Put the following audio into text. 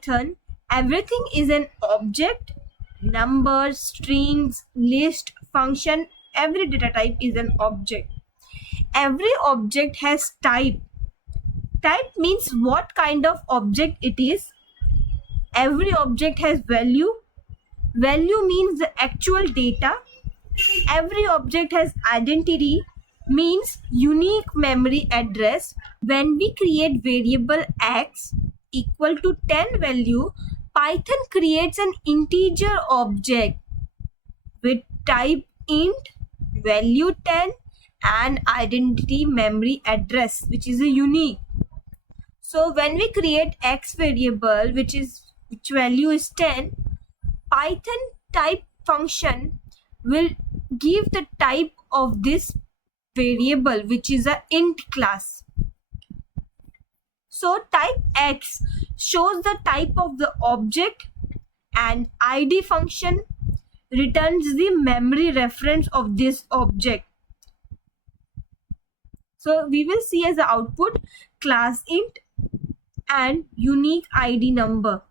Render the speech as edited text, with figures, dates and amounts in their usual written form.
Python, everything is an object. Numbers, strings, list, function, every data type is an object. Every object has type. Type means what kind of object it is. Every object has value. Value means the actual data. Every object has identity, means unique memory address. When we create variable x equal to 10 value, Python creates an integer object with type int, value 10, and identity memory address, which is a unique. So when we create x variable, which value is 10, Python type function will give the type of this variable, which is a int class. So type x shows the type of the object, and id function returns the memory reference of this object. So we will see as the output class int and unique id number.